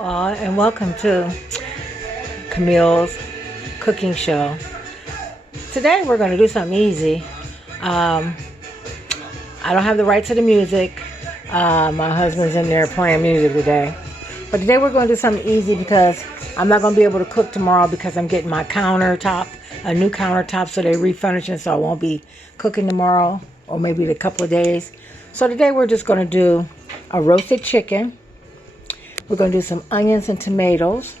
And welcome to Camille's cooking show. Today we're going to do something easy. I don't have the rights to the music. My husband's in there playing music today. But today we're going to do something easy because I'm not going to be able to cook tomorrow because I'm getting my countertop, a new countertop, so they're refurnishing, so I won't be cooking tomorrow or maybe in a couple of days. So today we're just going to do a roasted chicken. We're going to do some onions and tomatoes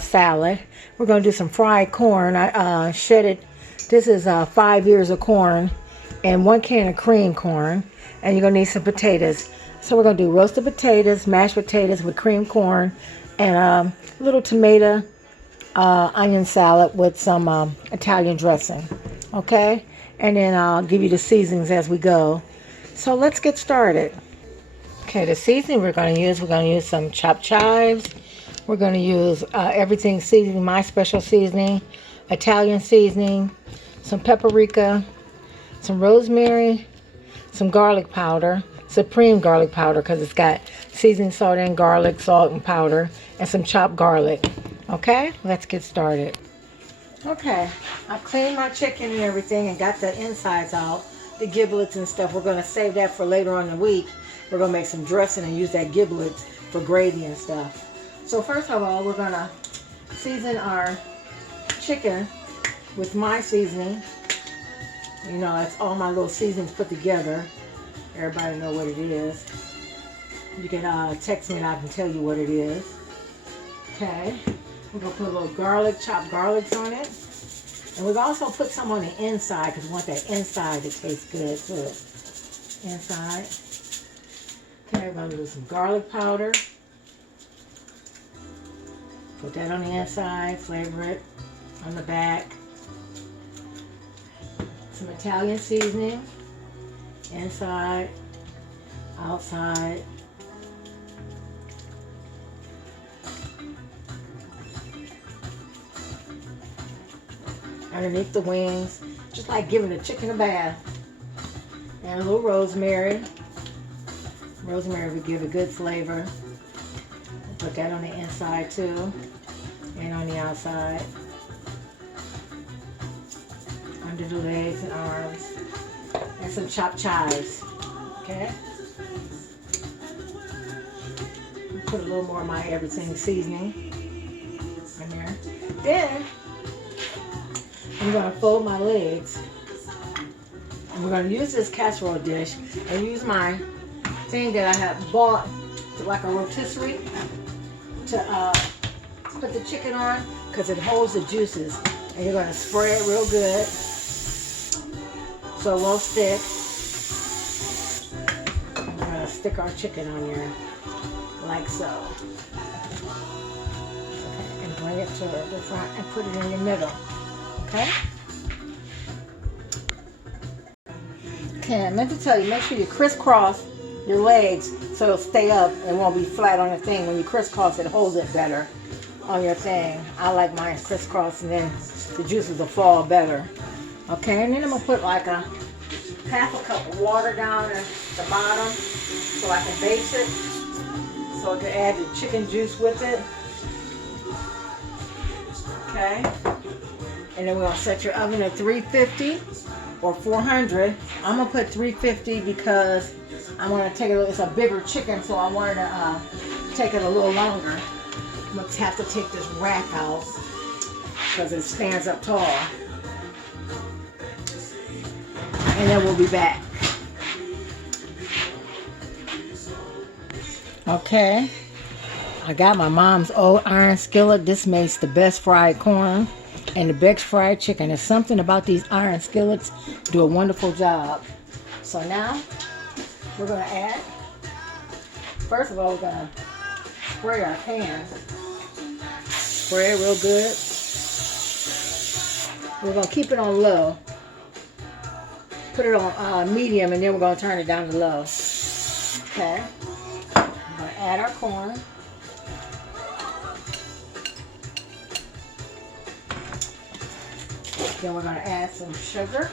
salad. We're going to do some fried corn. I shredded. This is 5 ears of corn and 1 can of cream corn. And you're going to need some potatoes. So we're going to do roasted potatoes, mashed potatoes with cream corn, and a little tomato onion salad with some Italian dressing. Okay? And then I'll give you the seasonings as we go. So let's get started. Okay, the seasoning we're going to use some chopped chives. We're going to use everything seasoning, my special seasoning, Italian seasoning, some paprika, some rosemary, some garlic powder, supreme garlic powder because it's got seasoning salt and garlic, salt and powder, and some chopped garlic. Okay, let's get started. Okay, I cleaned my chicken and everything and got the insides out, the giblets and stuff. We're going to save that for later on in the week. We're going to make some dressing and use that giblets for gravy and stuff. So first of all, we're going to season our chicken with my seasoning. You know, it's all my little seasonings put together. Everybody know what it is. You can text me and I can tell you what it is. Okay. We're going to put a little garlic, chopped garlics on it. And we've also put some on the inside because we want that inside to taste good too. Inside. Okay, we're going to do some garlic powder. Put that on the inside, flavor it on the back. Some Italian seasoning, inside, outside. Underneath the wings, just like giving the chicken a bath. And a little rosemary. Rosemary would give a good flavor. Put that on the inside too, and on the outside. Under the legs and arms. And some chopped chives. Okay? Put a little more of my everything seasoning in there. Then, I'm going to fold my legs. And we're going to use this casserole dish and use my thing that I have bought, like a rotisserie, to put the chicken on because it holds the juices. And you're going to spray it real good so it won't stick. And we're going to stick our chicken on here like so. Okay, and bring it to the front and put it in the middle. Okay? Okay, I meant to tell you, make sure you crisscross your legs so it'll stay up and won't be flat on your thing. When you crisscross it, holds it better on your thing. I like mine crisscross and then the juices will fall better. Okay, and then I'm going to put like a half a cup of water down at the bottom so I can base it. So I can add the chicken juice with it. Okay. And then we're going to set your oven at 350 or 400. I'm going to put 350 because I want to take it, it's a bigger chicken, so I wanted to take it a little longer. I'm going to have to take this rack out because it stands up tall. And then we'll be back. Okay. I got my mom's old iron skillet. This makes the best fried corn and the best fried chicken. There's something about these iron skillets do a wonderful job. So now we're going to add, first of all, we're going to spray our pan. Spray it real good. We're going to keep it on low. Put it on medium and then we're going to turn it down to low. Okay. We're going to add our corn. Then we're going to add some sugar.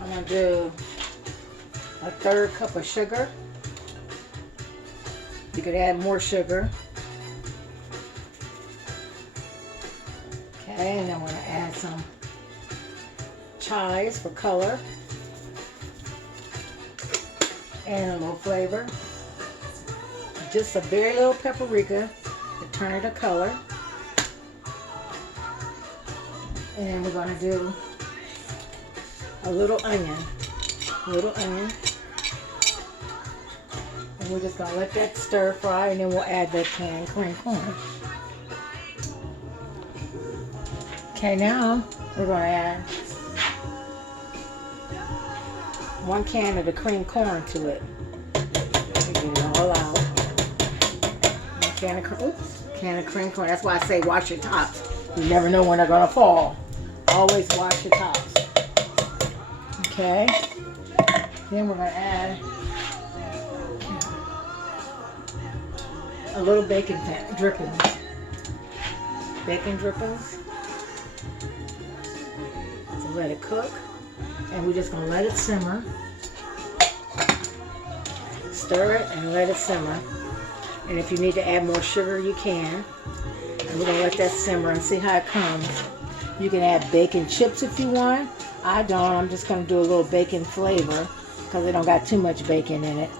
I'm going to do a third cup of sugar. You could add more sugar. Okay, and I'm going to add some chives for color and a little flavor. Just a very little paprika to turn it a color. And we're going to do a little onion. And we're just going to let that stir fry, and then we'll add that canned cream corn. Okay, now we're going to add 1 can of the cream corn to it. Get it all out. 1 can of cream corn. That's why I say wash your tops. You never know when they're going to fall. Always wash your tops. Okay. Then we're going to add a little bacon drippings. Bacon drippings. So let it cook. And we're just going to let it simmer. Stir it and let it simmer. And if you need to add more sugar, you can. And we're going to let that simmer and see how it comes. You can add bacon chips if you want. I don't. I'm just going to do a little bacon flavor because it don't got too much bacon in it.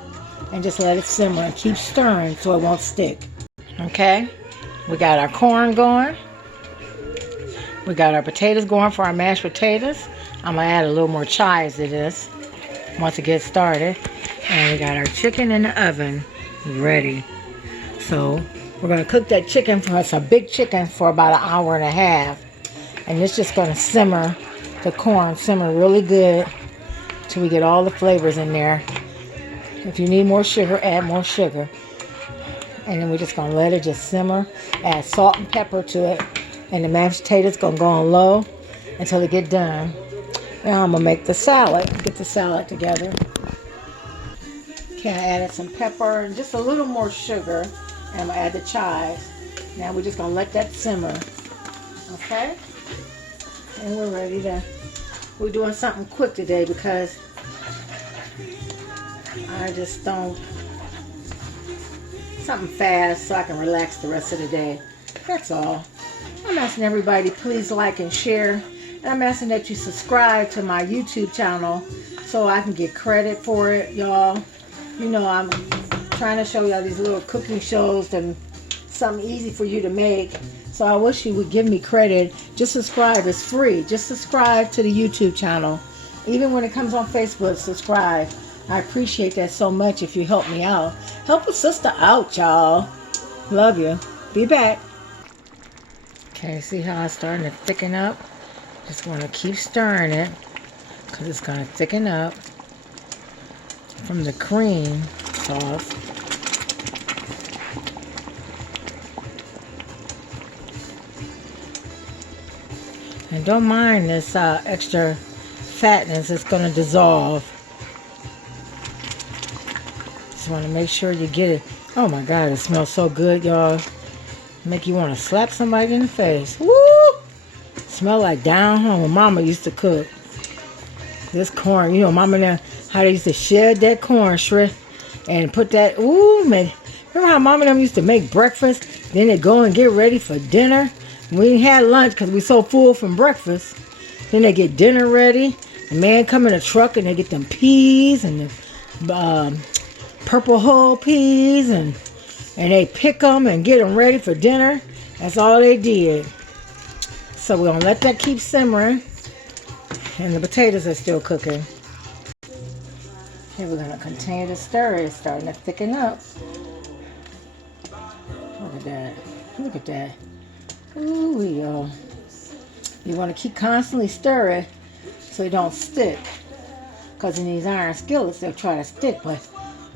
And just let it simmer and keep stirring so it won't stick. Okay, we got our corn going. We got our potatoes going for our mashed potatoes. I'm going to add a little more chives to this once it gets started. And we got our chicken in the oven ready. So we're going to cook that chicken for us, a big chicken, for about 1.5 hours. And it's just going to simmer, the corn simmer really good till we get all the flavors in there. If you need more sugar, add more sugar. And then we're just going to let it just simmer. Add salt and pepper to it. And the mashed potatoes going to go on low until it get done. Now I'm going to make the salad. Get the salad together. Okay, I added some pepper and just a little more sugar. And I'm going to add the chives. Now we're just going to let that simmer. Okay? And we're ready to... We're doing something quick today because I just don't... Something fast so I can relax the rest of the day. That's all. I'm asking everybody, please like and share. And I'm asking that you subscribe to my YouTube channel so I can get credit for it, y'all. You know, I'm trying to show y'all these little cooking shows and something easy for you to make. So I wish you would give me credit. Just subscribe. It's free. Just subscribe to the YouTube channel. Even when it comes on Facebook, subscribe. I appreciate that so much if you help me out. Help a sister out, y'all. Love you. Be back. Okay, see how it's starting to thicken up? Just want to keep stirring it because it's going to thicken up from the cream sauce. And don't mind this extra fatness. It's going to dissolve. Just want to make sure you get it. Oh my God, it smells so good, y'all. Make you want to slap somebody in the face. Woo! Smell like down home when Mama used to cook. This corn, you know, Mama now, how they used to shed that corn shred and put that, ooh, man. Remember how Mama and them used to make breakfast? Then they go and get ready for dinner. We didn't have lunch because we so full from breakfast. Then they get dinner ready. The man come in a truck and they get them peas and the purple hull peas and they pick them and get them ready for dinner. That's all they did. So we're going to let that keep simmering. And the potatoes are still cooking. Okay, we're going to continue to stir it. It's starting to thicken up. Look at that. Look at that. Ooh, y'all. You want to keep constantly stirring so it don't stick. Because in these iron skillets, they'll try to stick, but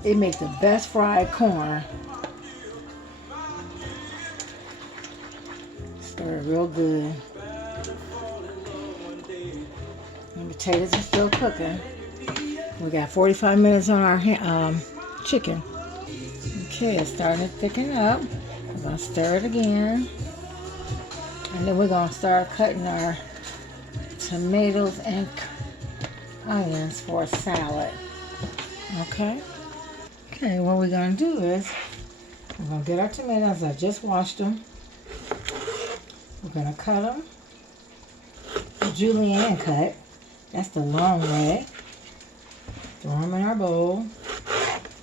it makes the best fried corn. Stir it real good. And potatoes are still cooking. We got 45 minutes on our chicken. Okay, it's starting to thicken up. We're going to stir it again. And then we're going to start cutting our tomatoes and onions for a salad. Okay. Okay, what we're going to do is we're going to get our tomatoes. I just washed them. We're going to cut them. Julienne cut. That's the long way. Throw them in our bowl.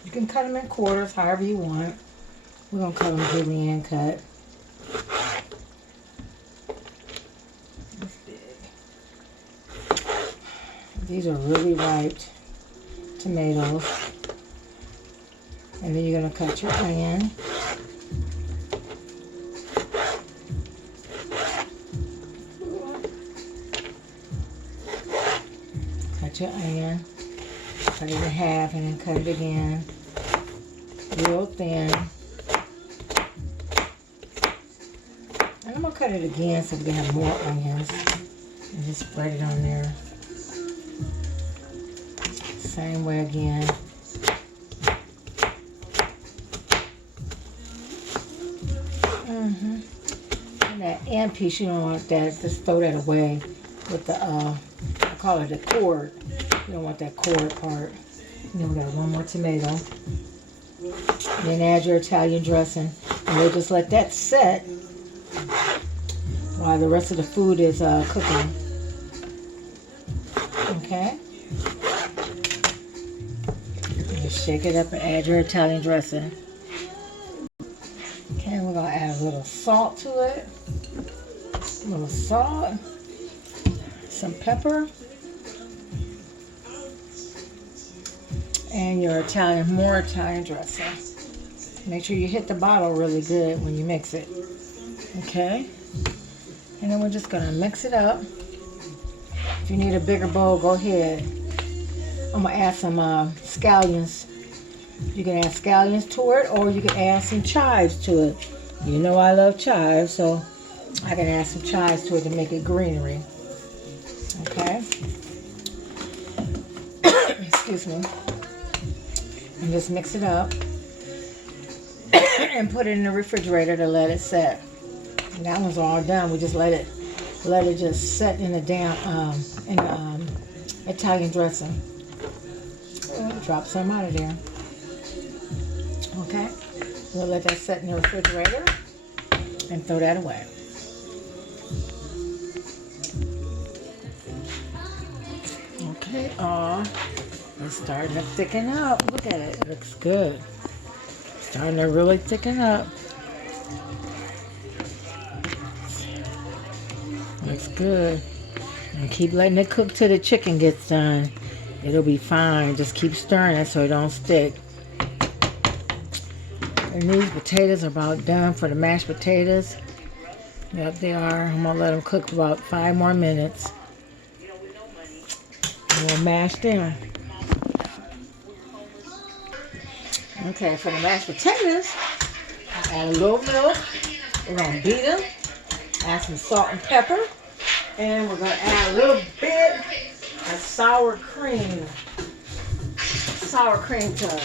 You can cut them in quarters, however you want. We're going to cut them julienne cut. This big. These are really ripe tomatoes. And then you're going to cut your onion. Cut your onion. Cut it in half and then cut it again. Real thin. And I'm going to cut it again so we can have more onions. And just spread it on there. Same way again. And that end piece, you don't want that. Just throw that away with the, I call it the cord. You don't want that cord part. And then we got one more tomato. And then add your Italian dressing. And we'll just let that set while the rest of the food is cooking. Okay? And just shake it up and add your Italian dressing. Okay, we're going to add a little salt to it. A little salt. Some pepper. And your more Italian dressing. Make sure you hit the bottle really good when you mix it. Okay? And then we're just going to mix it up. If you need a bigger bowl, go ahead. I'm going to add some scallions. You can add scallions to it, or you can add some chives to it. You know I love chives, so I can add some chives to it to make it greenery. Okay? Excuse me. And just mix it up. And put it in the refrigerator to let it set. And that one's all done. We just let it just set in the Italian dressing. Drop some out of there. Okay, we'll let that set in the refrigerator and throw that away. Okay, it's starting to thicken up. Look at it, it looks good. Starting to really thicken up. Looks good. And keep letting it cook till the chicken gets done. It'll be fine. Just keep stirring it so it don't stick. And these potatoes are about done for the mashed potatoes. Yep, they are. I'm going to let them cook for about 5 more minutes. And we'll mash them. Okay, for the mashed potatoes, add a little milk. We're going to beat them. Add some salt and pepper. And we're going to add a little bit of sour cream. Sour cream to it.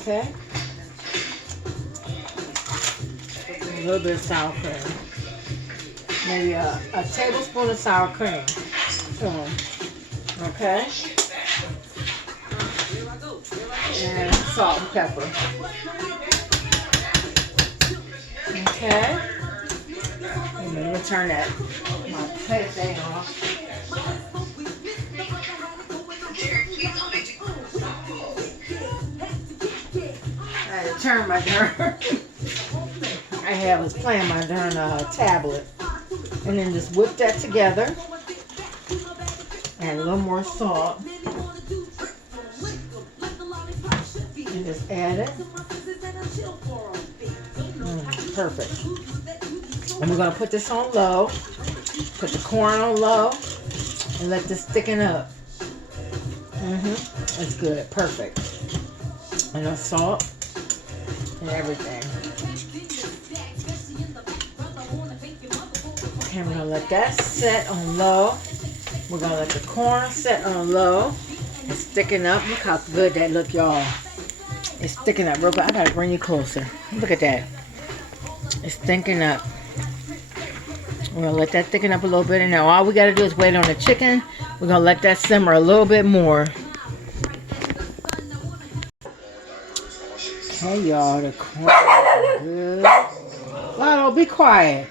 Okay? A little bit of sour cream. Maybe a tablespoon of sour cream. Okay? And salt and pepper. Okay? And then we'll turn that my plate thing off. I had to turn my darn I was playing my darn tablet. And then just whip that together. Add a little more salt. And just add it. Perfect. And we're going to put this on low. Put the corn on low. And let this thicken up. That's good. Perfect. And the salt. And everything. Okay, we're going to let that set on low. We're going to let the corn set on low. It's thickening up. Look how good that look, y'all. It's thickening up real good. I got to bring you closer. Look at that. It's thickening up. We're going to let that thicken up a little bit. And now all we got to do is wait on the chicken We're gonna let that simmer a little bit more. Hey y'all, the corn is good. Lotto, be quiet.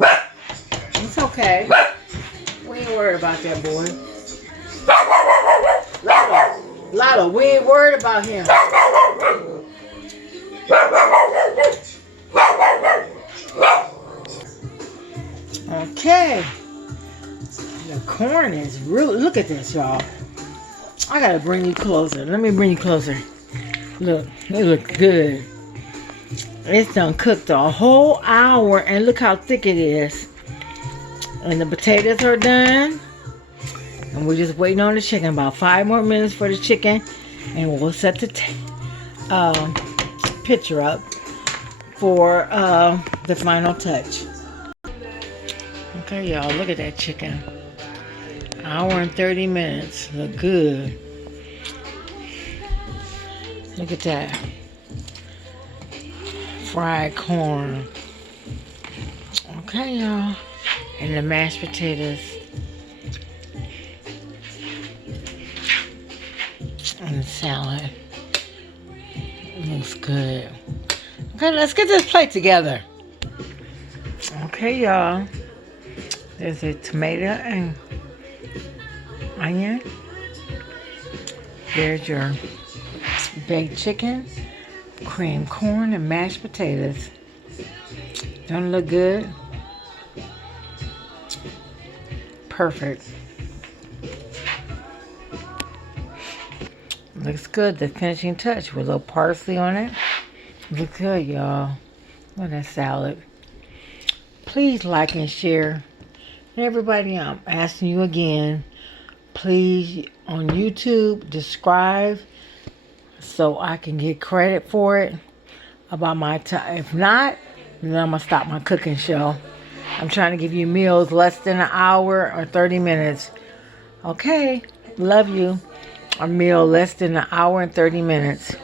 It's okay. We ain't worried about that boy. Lotto, we ain't worried about him. Okay. The corn is really, look at this, y'all. I gotta bring you closer. Let me bring you closer. Look, it looks good. It's done cooked a whole hour, and look how thick it is. And the potatoes are done. And we're just waiting on the chicken. About 5 more minutes for the chicken. And we'll set the picture up for the final touch. Okay, y'all, look at that chicken. Hour and 30 minutes. Look good. Look at that. Fried corn. Okay, y'all. And the mashed potatoes. And the salad. Looks good. Okay, let's get this plate together. Okay, y'all. There's a tomato and onion. There's your baked chicken, cream corn, and mashed potatoes. Don't it look good? Perfect. Looks good. The finishing touch with a little parsley on it. Looks good, y'all. Look at that salad. Please like and share. And everybody, I'm asking you again, please on YouTube, subscribe so I can get credit for it about my time. If not, then I'm going to stop my cooking show. I'm trying to give you meals less than an hour or 30 minutes. Okay, love you. A meal less than an hour and 30 minutes.